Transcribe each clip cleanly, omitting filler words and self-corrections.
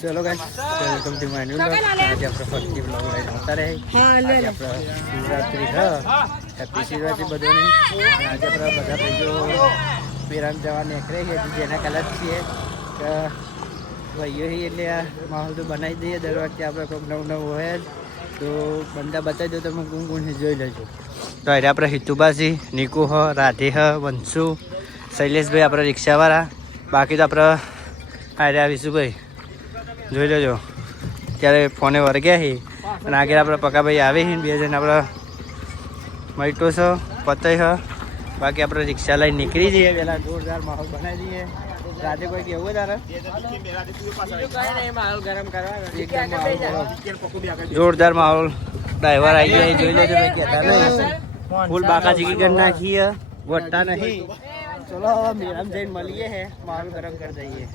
ચલો guys welcome to my new vlog. આજે આપણે ફર્સ્ટ વ્લોગ લઈને આવતા રહે. આજે આપણે શિવરાત્રી છે, હેપી શિવરાત્રી બધાને. આજે આપણે બધા ભાઈઓ વિરામ જવા નીકળે છે, જેના કલર છીએ કે ભાઈઓ એટલે આ માહોલ તો બનાવી દઈએ. દર વખતે આપણે કોઈક નવું નવું હોય જ તો બંદા બતાવી દો, તમે કોણ કોણ જોઈ લેજો. તો આજે આપણે હિતુબાજી, નિકુ હ, રાધે હ, વંશુ, શૈલેષભાઈ આપણે રિક્ષાવાળા. બાકી તો આપણે આજે વિશુભાઈ જોઈ લેજો. ત્યારે ફોને વર્ગ્યા છે અને આગળ આપણે પકાભાઈ આવે છે. બે જણ આપણે મૈટો છો પતય હ. બાકી આપણે રિક્ષા લઈને નીકળી જઈએ. પહેલાં જોરદાર માહોલ બનાવી દઈએ. રાતે કોઈ કેવું તારે જોરદાર માહોલ. ડ્રાઈવર આવી જાય જોઈ લેજો. ભાઈ કહેતા નહીં ફૂલ બાકા ચીકી કરી નાખીએ, વટતા નહીં. ચલો હવે મેરામ જઈને મળીએ હે, માહોલ ગરમ કરી દઈએ.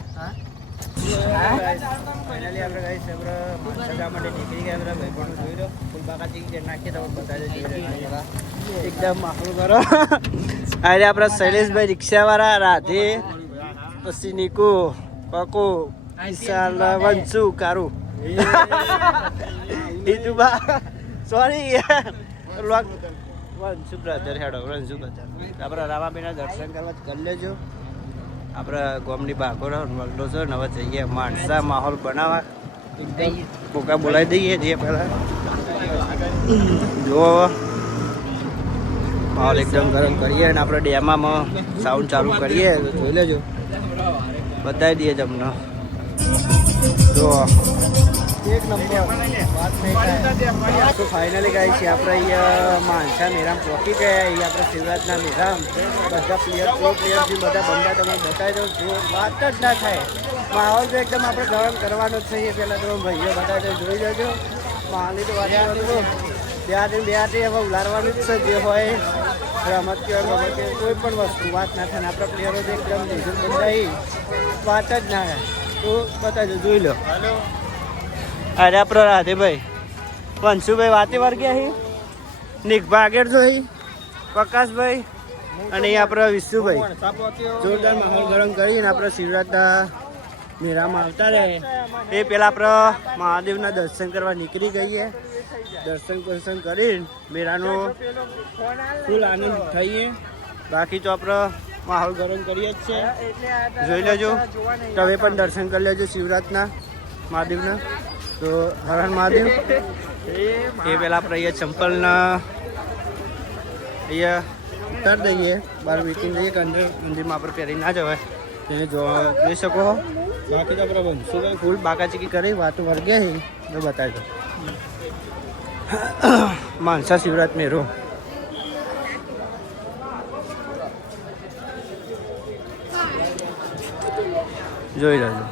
ફાઇનલી આપણે ગાઈસ આપણે જવા માટે નીકળી ગયા. બધા ભાઈ પણ જોઈ લો ફૂલ બાકા ચીકી નાખીએ તો બતાવી દઈએ. એકદમ માહોલ કરો. આજે આપણા શૈલેષભાઈ રિક્ષાવાળા, રાધે, પછી નિકુ, પકુ, વિશાલ, વંશુ, કારુ, હિતુબા, સોરી વંશુ બ્રધર. હેડો વંશુ બ્રધર. આપણે રામાબેના દર્શન કરવા કરી લેજો. આપણે ગોમની બાગોર વગડો છો ને હવે જઈએ માણસા માહોલ બનાવવા. એકદમ બોકા બોલાવી દઈએ જે પહેલાં જુઓ માહોલ એકદમ ગરમ કરીએ અને આપણે ડેમામાં સાઉન્ડ ચાલુ કરીએ તો જોઈ લેજો, બતાવી દઈએ તમને. જો એક નંબર વાત નહીં થાય. તો ફાઇનલી ગાય છે આપણે અહીંયા માણસા મેરામ પહોંચી ગયા. અહીંયા આપણે શિવરાજના મેરામ બધા પ્લેયર પ્રો પ્લેયરથી બધા બંદા તમને બતાવી દઉં. જો વાત જ ના થાય. માહોલ તો એકદમ આપણે ગરમ કરવાનો જ છે. પહેલાં તો ભાઈઓ બતાવી દઉં, જોઈ લેજો. માહોલની તો વાત બે હાથે હવે ઉલારવાનું જ છે. જે હોય રમત કહેવાય ગમત કહેવાય કોઈ પણ વસ્તુ વાત ના થાય. આપણા પ્લેયરો તો એકદમ નિર્જન બંધાઈ વાત જ ના થાય. તો બતાવી દો, જોઈ લો. અરે આપણે રાધેભાઈ, વંશુભાઈ વાતે વર્ગ્યા છે, નિકભા આગળ જોઈ, પ્રકાશભાઈ અને અહીંયા આપણે વિશુભાઈ જોરદાર માહોલ ગરમ કરીને આપણે શિવરાત્રના મેળામાં આવતા રહે. એ પહેલાં આપણે મહાદેવના દર્શન કરવા નીકળી ગઈએ. દર્શન કરીને મેળાનો ફૂલ આનંદ થઈએ. બાકી તો આપણે માહોલ ગરમ કરીએ જ છે, જોઈ લેજો. તમે પણ દર્શન કરી લેજો શિવરાતના મહાદેવના. તો હરણ મહાદેવ. એ પહેલાં આપણે અહીંયા ચંપલના અહીંયા ઉતારી દઈએ, બહાર વીકિંગ દઈએ કે અંદર મંદિરમાં આપણે પહેરી ના જવાય. તેને જોઈ શકો. બાકી તો આપણે વંશુભાઈ ફૂલ બાકાચીકી કરી વાતો વર્ગ્યા છે તો બતાવી દો. માનસા શિવરાત મેરો જોઈ લેજો.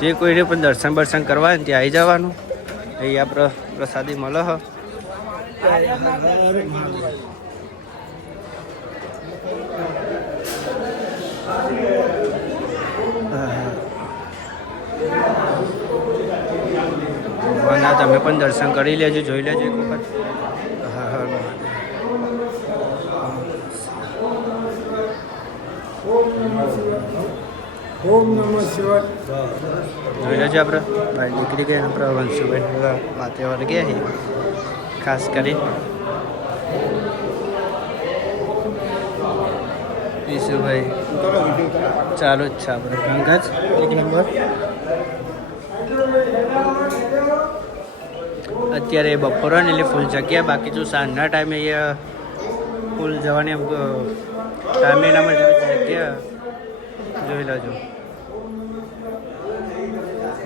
જે કોઈને પણ દર્શન બર્શન કરવા ને ત્યાં આવી જવાનું. અહીં આપણે પ્રસાદી મળે હ. ભગવાનના તમે પણ દર્શન કરી લેજો, જોઈ લેજો એક વખત. ઓમ નમઃ શિવાય. જોઈ લેજો. આપણે બહાર નીકળી ગયા. આપણે વંશુભાઈ વાતે વર્ગ્યા છે ખાસ કરી. વિશુભાઈ ચાલુ જ છે. આપણે ગંગા જ એક નંબર. અત્યારે બપોરે ને એટલે ફૂલ જગ્યા. બાકી તો સાંજના ટાઈમે અહીંયા ફૂલ જવાની ટાઈમેનામાં જગ્યા જોઈ લેજો.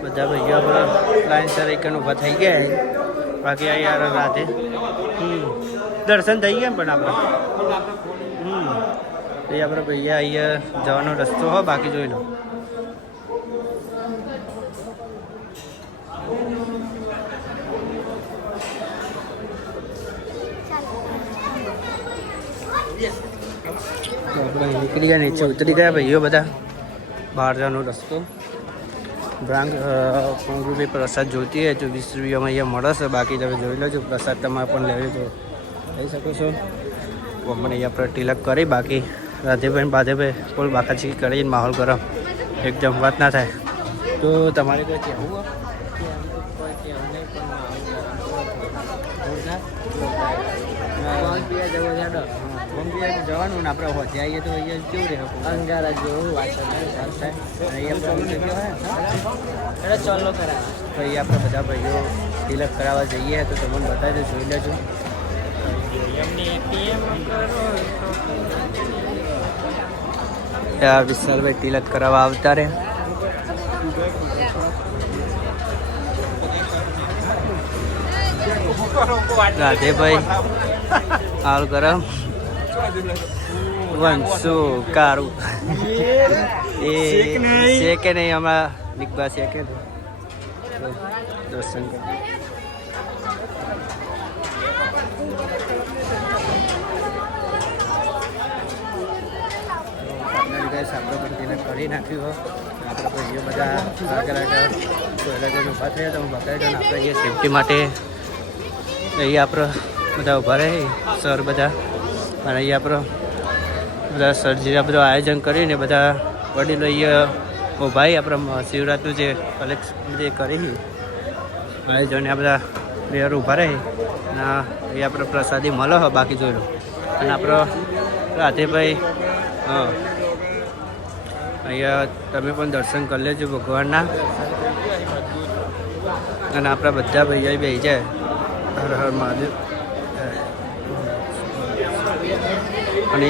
બધા ભાઈઓ આપણે લાઈનસર એકન ઊભા થઈ ગયા. બાકી આ યાર રાતે દર્શન થઈ ગયા પણ આપણે એ આપણે ભૈયા અહીંયા જવાનો રસ્તો હોય. બાકી જોઈ લો. આપણે નીકળી ગયા, નીચે ઉતરી ગયા ભાઈઓ બધા. બહાર જવાનો રસ્તો બ્રાંક રૂપિયા પ્રસાદ જોઈતી હોય તો 20 રૂપિયામાં અહીંયા મળે છે. બાકી તમે જોઈ લેજો. પ્રસાદ તમારે પણ લેવી તો લઈ શકો છો. મને અહીંયા આપણે તિલક કરી. બાકી રાધેભાઈ બાધેભાઈ ફૂલ બાકાચીકી કરીને માહોલ ગરમ એકદમ વાત ના થાય. તો તમારે કોઈ કહેવું જવાનું ને આપણે હોતે આવીએ તો અહીંયા કેવું રહે અંગારા જેવું વાત અહીંયા ચાલો કરાવે તો અહીંયા આપણે બધા ભાઈઓ તિલક કરાવવા જઈએ તો તમને બતાવી દે જોઈ લેજો વિશાલભાઈ તિલક કરાવવા આવતા રહે રાધેભાઈ હાલ ગરમ વંશુ કારું એ શેકે નહીં હમણાં નિકબા શેકે દર્શન આપણે પણ તિલક કરી નાખ્યું આપણા ભાઈઓ બધા આગળ આગળ ઊભા થયા તો હું બતાવી દઉં આપણે અહીંયા સેફટી માટે અહીંયા આપણે બધા ઊભા રહે સર બધા અને અહીંયા આપણે બધા સરજીરા બધું આયોજન કરીને બધા વડીલો અહીંયા ઊભા આપણે શિવરાત્રિનું જે કલેક્શન જે કરી આયોજન આ બધા પ્લેયર ઊભા રહે અને અહીંયા આપણે પ્રસાદી મળે હોય બાકી જોઈ લો અને આપણો રાધેભાઈ હા અહીંયા તમે પણ દર્શન કરી લેજો ભગવાનના અને આપણા બધા ભાઈઓ બેસી જાય હર હર મહાદેવ અને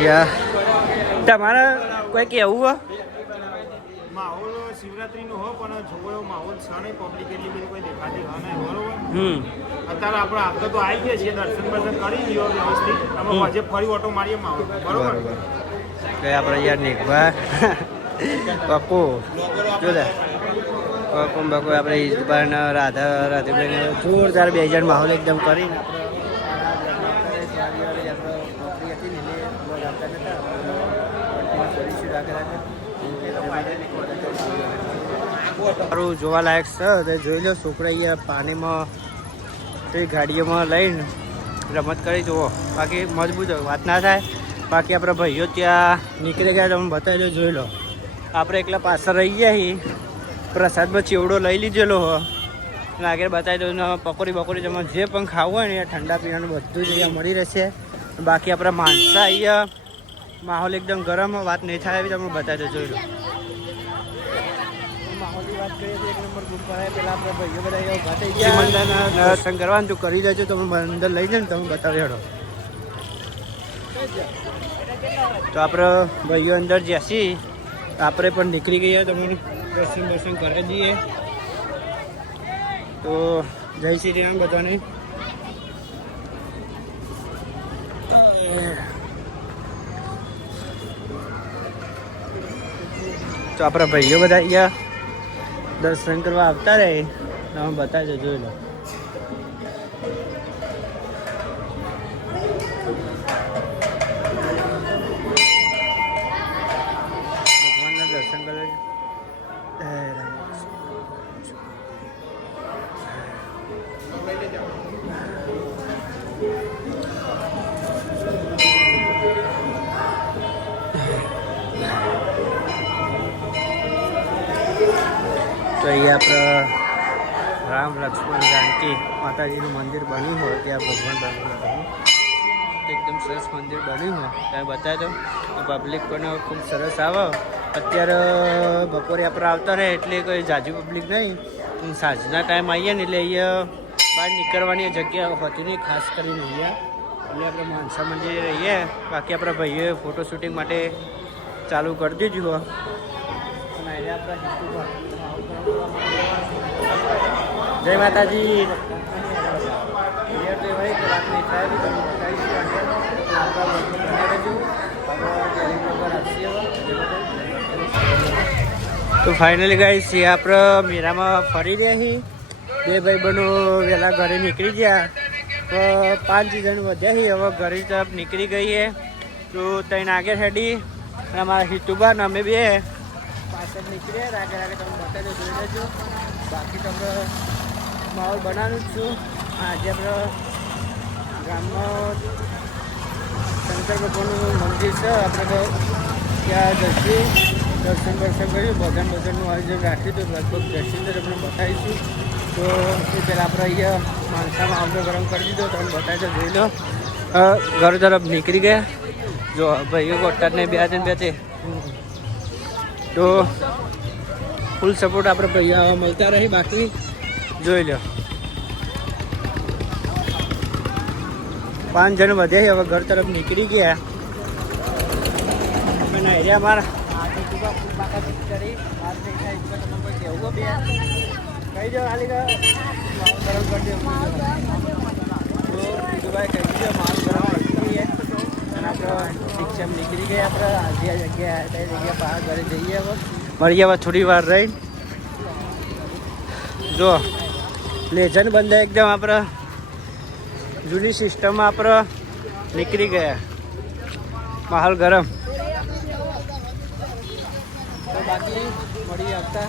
તમારે કોઈ કહેવું હોય માહોલ શિવરાત્રીનો હોય પણ જોવો એવો માહોલ છે નહીં પબ્લિક એટલી બધી કોઈ દેખાતી હોય નહીં બરોબર અત્યારે આપણે આગળ તો આવી ગયા છીએ દર્શન બર્શન કરી લઈએ વ્યવસ્થિત અમે આજે ફરી ઓટો મારીએ માહોલ બરોબર આપણે યાર નિકભા પક્કો જોતા પક્કો બકો આપણે ઈદબાન રાધેભાઈને જોરદાર 2000 માહોલ એકદમ કરીને સારું જોવાલાયક છે જોઈ લો છોકરા અહીંયા પાણીમાં કઈ ગાડીઓમાં લઈને રમત કરી જુઓ બાકી મજબૂત વાત ના થાય બાકી આપણા ભાઈઓ ત્યાં નીકળી ગયા તમે બતાવી દો જોઈ લો આપણે એકલા પાછળ રહી ગયા છીએ પ્રસાદમાં ચેવડો લઈ લીધેલો હો અને આગળ બતાવી દો પકોડી બકોડી તમે જે પણ ખાવું હોય ને એ ઠંડા પીવાનું બધું જ અહીંયા મળી રહેશે બાકી આપણા માણસા અહીંયા માહોલ એકદમ ગરમ વાત નહીં થાય એવી તમે બતાવી દો જોઈ લો માહોલની વાત કરીએ તો એક નંબર ગુમ કરાય પહેલાં આપણે ભાઈઓ બધા અહીંયા ઉભા થઈ ગયા દર્શન કરવાનું તું કરી લેજો તમે અંદર લઈ જાય ને તમે બતાવી હેડો તો આપણે ભાઈઓ અંદર જશી આપણે પણ નીકળી ગયા તમને દર્શન કરી દઈએ તો જય શ્રી રામ બધાને તો આપણા ભાઈઓ બધા અહીંયા દર્શન કરવા આવતા રહે તમે બતાવજો જોઈ લો ભગવાનના દર્શન કરે તો અહીંયા આપણે રામ લક્ષ્મણ જાનકી માતાજીનું મંદિર બન્યું હોય ત્યાં ભગવાન બન્યું એકદમ સરસ મંદિર બન્યું હોય ત્યાં બતાવી દો પબ્લિક પણ ખૂબ સરસ આવે અત્યારે બપોરે આપણે આવતા રહે એટલે કોઈ જાજી પબ્લિક નહીં સાંજના ટાઈમ આવીએ ને એટલે અહીંયા બહાર નીકળવાની જગ્યા હોતી નહીં ખાસ કરીને અહીંયા એટલે આપણે માનસા મંદિરે રહીએ બાકી આપણા ભાઈઓએ ફોટો શૂટિંગ માટે ચાલુ કરી દીધું હોય અને એને આપણા હિન્દુ જય માતાજી તો ફાઇનલી ગાઈસ એ આપણે મેળામાં ફરી રહ્યા છીએ બે ભાઈબંધો વહેલા ઘરે નીકળી ગયા તો 5 જણ વધ્યા છીએ હવે ઘરે તરફ નીકળી ગઈએ તો ત્યાં આગળ હેડી અને અમારા હિતુબા ને અમે બે પાછળ નીકળીએ આગળ આગળ તમે બતાવી જોઈ લેજો બાકી તમને માહોલ બનાવવાનું જ છું આજે આપણે ગામમાં શંકર ભગવાનનું મંદિર છે આપણે ત્યાં જઈશું દર્શન કર્યું, ભજનનું આયોજન રાખ્યું તો લગભગ પેસેન્જર આપણે બતાવીશું. તો એ પહેલાં આપણે અહીંયા માણસામાં આવતો ગરમ કરી દીધો, તમે બતાવી તો જોઈ લો. ઘર તરફ નીકળી ગયા. જો ભાઈઓ કોટાને બે તે તો ફૂલ સપોર્ટ આપણે ભાઈ આવા મળતા રહી. બાકી જોઈ લો 5 જણ વધે હવે ઘર તરફ નીકળી ગયા. એના એરિયા મારા કરી કેવું બે કહી દો ખાલી ગરમ કરી દો. બીજુભાઈ કહી દો માલ ગરમ અને આપણે શિક્ષમ નીકળી ગયા. આપણે આજે જગ્યાએ જગ્યા બહાર ઘરે જઈએ. હવે મળીએ હવે થોડી વાર રહી. જો લેજન બંધ એકદમ આપણે જૂની સિસ્ટમમાં આપણે નીકળી ગયા. માહોલ ગરમ. તો બાકી મળી આવતા